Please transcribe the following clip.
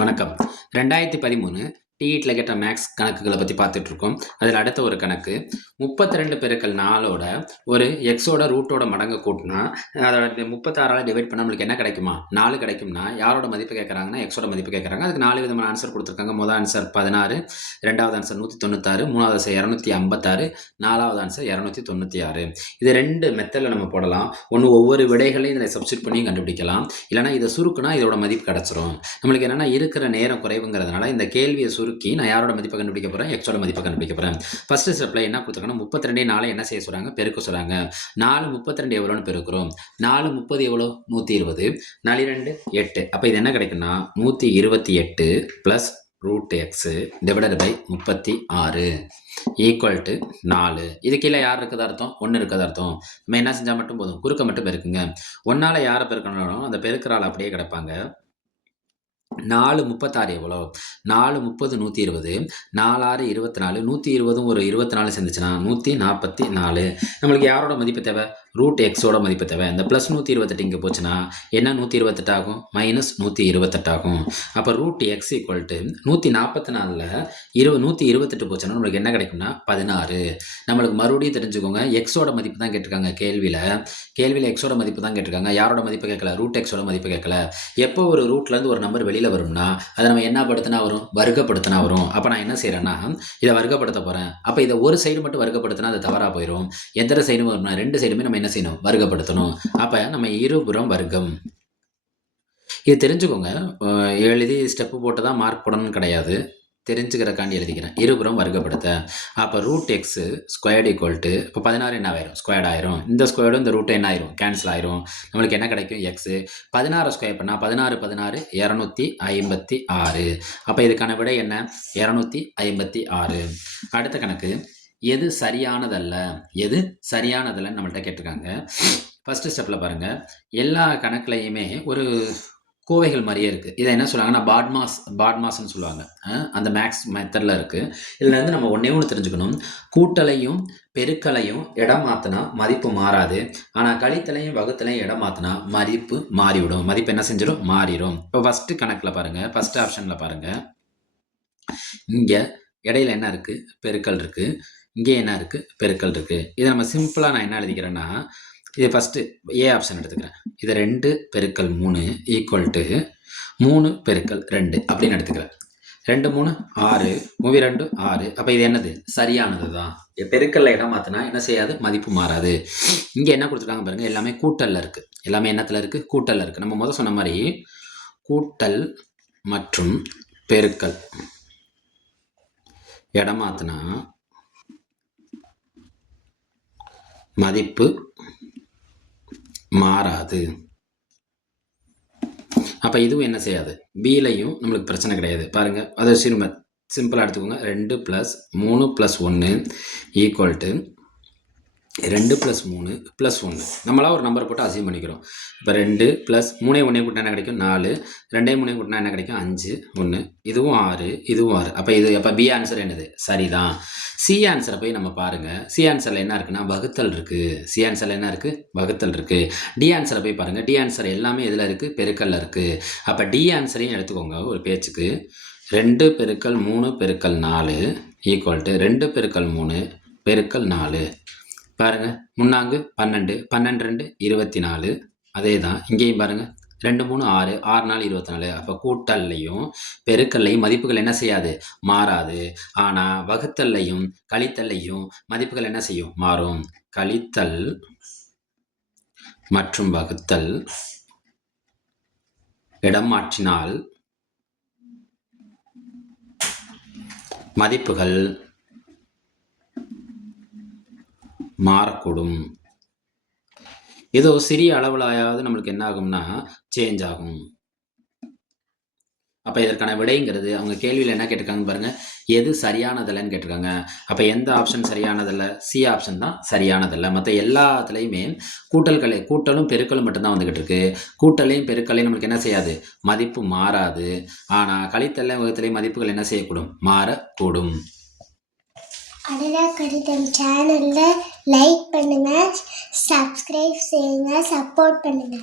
வணக்கம். 2013 டிஇடில கேட்ட மேக்ஸ் கணக்குகளை பற்றி பார்த்துட்ருக்கோம். அதில் அடுத்த ஒரு கணக்கு 32 பெருக்கல் 4ஓட ஒரு எக்ஸோட ரூட்டோட மடங்கை கூட்டினா அதோட 36ஆல் டிவைட் பண்ணால் நம்மளுக்கு என்ன கிடைக்குமா? 4 கிடைக்கும்னா யாரோட மதிப்பு கேட்குறாங்கன்னா எக்ஸோட மதிப்பு கேட்குறாங்க. அதுக்கு 4 விதமான ஆன்சர் கொடுத்துருக்காங்க. முதல் ஆன்சர் 16, ரெண்டாவது ஆன்சர் 196, மூணாவது ஆன்சர் 256, நாலாவது ஆன்சர் 296. இது 2 மெத்தடில் நம்ம போடலாம். ஒன்று ஒவ்வொரு விடைகளையும் இதில் சப்ஸ்டிட் பண்ணி கண்டுபிடிக்கலாம். இல்லைனா இதை சுருக்குனா இதோட மதிப்பு கிடச்சிரும். நம்மளுக்கு என்னென்னா இருக்கிற நேரம் குறைவுங்கிறதுனால இந்த கேள்வியை சுருக்கி நான் யாரோட மதிப்பை கண்டுபிடிக்க போகிறேன்? எக்ஸோட மதிப்பை கண்டுபிடிக்க போகிறேன். ஃபர்ஸ்ட் ஸ்டெப்பில் என்ன கொடுத்துருக்காங்கன்னா 32 4 என்ன செய்ய சொல்கிறாங்க? பெருக்க சொல்கிறாங்க. 4 32 எவ்வளோன்னு பெருக்கிறோம். 4 30 எவ்வளோ? 120. 4 2 8. அப்போ இது என்ன கிடைக்குன்னா 128 plus root x divided by 36 equal to 4. இது கீழே யார் இருக்குது அர்த்தம்? 1 இருக்குது அர்த்தம். நம்ம என்ன செஞ்சால் மட்டும் போதும், குறுக்க மட்டும் பெருக்குங்க. 1ஆல் யாரை பெருக்கணும்? அந்த பெருக்கிறாள் அப்படியே கிடப்பாங்க. 4 36 எவ்வளோ? 4 30 120, 4 6 24, 120 ஒரு 24 சேர்ந்துச்சுன்னா 144. நம்மளுக்கு யாரோட மதிப்பு தேவை? ரூட் எக்ஸோட மதிப்பு தேவை. இந்த ப்ளஸ் 128 இங்கே போச்சுன்னா என்ன 128 ஆகும்? மைனஸ் 128 ஆகும். அப்போ ரூட் எக்ஸ் ஈக்குவல் டு 144 128 போச்சுன்னா நம்மளுக்கு என்ன கிடைக்கும்னா 16. நம்மளுக்கு மறுபடியும் தெரிஞ்சுக்கோங்க, எக்ஸோட மதிப்பு தான் கேட்டிருக்காங்க கேள்வியில் எக்ஸோட மதிப்பு தான் கேட்டிருக்காங்க. யாரோட மதிப்பு கேட்கல? ரூட் எக்ஸோட மதிப்பு கேட்கல. எப்போ ஒரு ரூட்லேருந்து ஒரு நம்பர் வெளியில் வரும்னா அதை நம்ம என்ன படுத்தினா வரும்? வர்க்கப்படுத்தினா வரும். அப்போ நான் என்ன செய்கிறேன்னா இதை வர்க்கப்படுத்த போகிறேன். அப்போ இதை ஒரு சைடு மட்டும் வர்க்கப்படுத்தினா அது தவறாக போயிடும். எந்த சைடும் வரும்னா 2 சைடுமே நம்ம என்ன செய்யணும்? வர்க்கப்படுத்தணும். அப்போ நம்ம இருபுறம் வர்க்கம். இது தெரிஞ்சுக்கோங்க, எழுதி ஸ்டெப்பு போட்டு தான் மார்க் போடணும்னு கிடையாது, தெரிஞ்சுக்கிறக்காண்டி எழுதிக்கிறேன். இருபுறம் வர்க்கப்படுத்த. அப்போ root x squared equal to இப்போ 16 என்ன ஆயிரும்? ஸ்கொயர்ட் ஆயிரும். இந்த ஸ்கொயர்டும் இந்த ரூட்டும் என்ன ஆயிரும்? கேன்சல் ஆயிரும். நம்மளுக்கு என்ன கிடைக்கும்? எக்ஸு 16 ஸ்கொயர் பண்ணால் 16 16 256. அப்போ இதுக்கான விடை என்ன? 256. அடுத்த கணக்கு எது சரியானதல்லன்னு நம்மள்கிட்ட கேட்டிருக்காங்க. ஃபஸ்ட்டு ஸ்டெப்பில் பாருங்கள், எல்லா கணக்குலையுமே ஒரு கோவைகள் மாதிரியே இருக்குது. இதை என்ன சொல்லுவாங்கன்னா பாட்மாஸ்ன்னு சொல்லுவாங்க. அந்த மேக்ஸ் மெத்தடில் இருக்குது. இதில் வந்து நம்ம ஒன்றே ஒன்று தெரிஞ்சுக்கணும், கூட்டலையும் பெருக்கலையும் இடம் மாற்றினா மதிப்பு மாறாது. ஆனால் கழித்தலையும் வகுத்தலையும் இடம் மாற்றினா மதிப்பு மாறிவிடும். மதிப்பு என்ன செஞ்சிடும்? மாறிடும். இப்போ ஃபஸ்ட்டு கணக்கில் பாருங்கள், ஃபஸ்ட்டு ஆப்ஷனில் பாருங்கள், இங்கே இடையில என்ன இருக்குது? பெருக்கல் இருக்குது. இங்கே என்ன இருக்குது? பெருக்கல் இருக்குது. இதை நம்ம சிம்பிளாக நான் என்ன எழுதிக்கிறேன்னா, இது ஃபஸ்ட்டு ஏ ஆப்ஷன் எடுத்துக்கிறேன். இது 2 பெருக்கல் 3 ஈக்குவல் டு 3 பெருக்கல் 2 அப்படின்னு எடுத்துக்கிறேன். 2 3 6, 3 2 6. அப்போ இது என்னது? சரியானது தான். பெருக்கல்ல இடம் மாற்றினா என்ன செய்யாது? மதிப்பு மாறாது. இங்கே என்ன கொடுத்துருக்காங்க பாருங்கள், எல்லாமே கூட்டலில் இருக்குது. எல்லாமே என்னத்தில் இருக்குது? கூட்டலில் இருக்குது. நம்ம முதல் சொன்ன மாதிரி கூட்டல் மற்றும் பெருக்கல் இடம் மாற்றினா மதிப்பு மாறாது. அப்போ இதுவும் என்ன செய்யாது? பிலையும் நம்மளுக்கு பிரச்சனை கிடையாது. பாருங்கள், அதை சிம்பிளாக எடுத்துக்கோங்க. 2 + 3 + 1 ஈக்குவல் டு 2 + 3 + 1. நம்மளாம் ஒரு நம்பர் போட்டு அசீவ் பண்ணிக்கிறோம். இப்போ 2 + 3 1 கூட்டினா என்ன கிடைக்கும்? 4. 2 3 கூட்டினா என்ன கிடைக்கும்? 5 1. இதுவும் 6, இதுவும் 6. அப்போ பி ஆன்சர் என்னது? சரிதான். சி ஆன்சரை போய் நம்ம பாருங்கள். சி ஆன்சரில் என்ன இருக்குன்னா வகுத்தல் இருக்குது. சி ஆன்சரில் என்ன இருக்குது? வகுத்தல் இருக்குது. டி ஆன்சரை போய் பாருங்கள். டி ஆன்சர் எல்லாமே எதில் இருக்குது? பெருக்கல்ல இருக்குது. அப்போ டி ஆன்சரையும் எடுத்துக்கோங்க ஒரு பேச்சுக்கு. 2 × 3 × 4 ஈக்குவல் டு 2 × 3 × 4. பாருங்கள், முன்னாங்கு 12, 12 2 24. அதே தான் இங்கேயும் பாருங்கள், 2 3 6, 6 4 24. அப்போ கூட்டல்லையும் பெருக்கல்லையும் மதிப்புகள் என்ன செய்யாது? மாறாது. ஆனால் வகுத்தல்லையும் கழித்தல்லையும் மதிப்புகள் என்ன செய்யும்? மாறும். கழித்தல் மற்றும் வகுத்தல் இடம் மாற்றினால் மதிப்புகள் மாறக்கூடும். ஏதோ சிறிய அளவுலாயாவது நம்மளுக்கு என்ன ஆகும்னா சேஞ்ச் ஆகும். அப்போ இதற்கான விடைங்கிறது அவங்க கேள்வியில் என்ன கேட்டிருக்காங்க பாருங்கள், எது சரியானதில்லைன்னு கேட்டிருக்காங்க. அப்போ எந்த ஆப்ஷன் சரியானதில்ல? சி ஆப்ஷன் தான் சரியானதில்லை. மற்ற எல்லாத்துலேயுமே கூட்டலும் பெருக்கலும் மட்டும்தான் வந்துக்கிட்டு இருக்கு. கூட்டலையும் பெருக்கலையும் நம்மளுக்கு என்ன செய்யாது? மதிப்பு மாறாது. ஆனால் கழித்தல்லையும் வகுத்தலையும் மதிப்புகள் என்ன செய்யக்கூடும்? மாறக்கூடும். அடடா கணிதம் சேனலில் லைக் பண்ணுங்கள், சப்ஸ்கிரைப் செய்யுங்க, சப்போர்ட் பண்ணுங்கள்.